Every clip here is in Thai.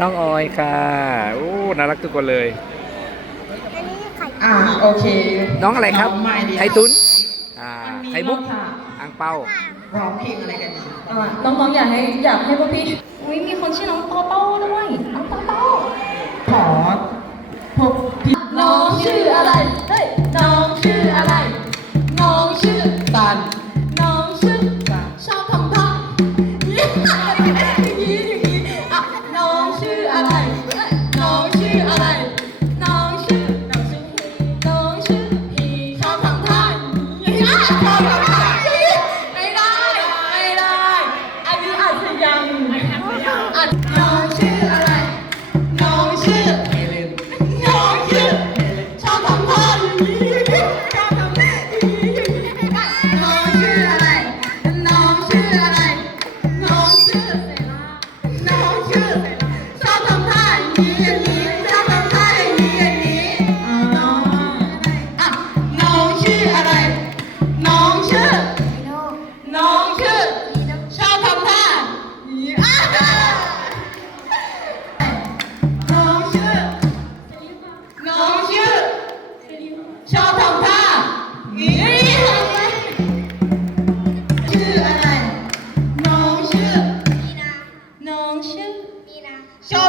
น้องออยค่ะ โอ้ น่ารักทุกคนเลย อันนี้ไข่อ่าโอเคน้องอะไรครับน้งใหม่ดีไข่ตุ้นอ่าอันนี้ไข่มุกค่ะอังเปาร้องเพลงอะไรกันดี อะน้องๆอยากให้อยากให้พวกพี่ อุ้ยมีคนชื่อน้องโตโต้ด้วย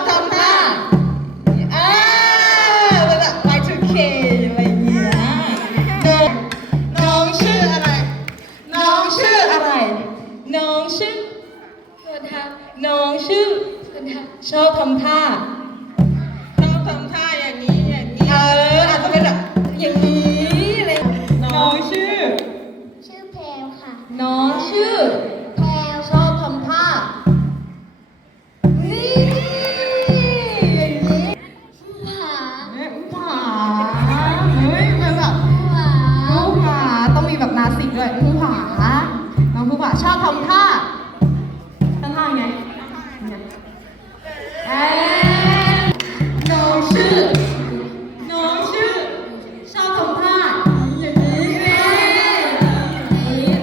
ทำท่าอ่าเป็นแบบ Y2K อะไรอย่างเงี้ยน้องน้องชื่ออะไร น้องชื่ออะไร น้องชื่อตัวทับน้องชื่อตัวทับชอบทำท่าชอบทำท่าอย่างนี้อย่างนี้ เอออาจจะเป็นแบบอย่างนี้อะไรน้องชื่อ ชื่อแพลค่ะ น้องชื่อ ชอบทำท่าทำท่าไงเอ๊ะน้องชื่อ น้องชื่อ ชอบทำท่าอย่างนี้นี่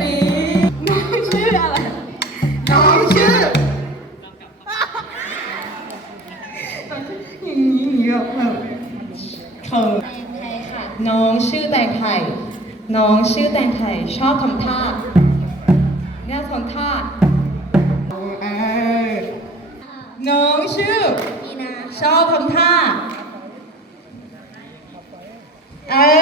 นี่น้องชื่ออะไร น้องชื่ออย่างนี้อย่างนี้แบบแบบเขินแพลไทยค่ะน้องชื่อแตงไทย น้องชื่อแตงไทยชอบทำท่า น้องชื่อ มีนาชอบทำท่า เอ้ย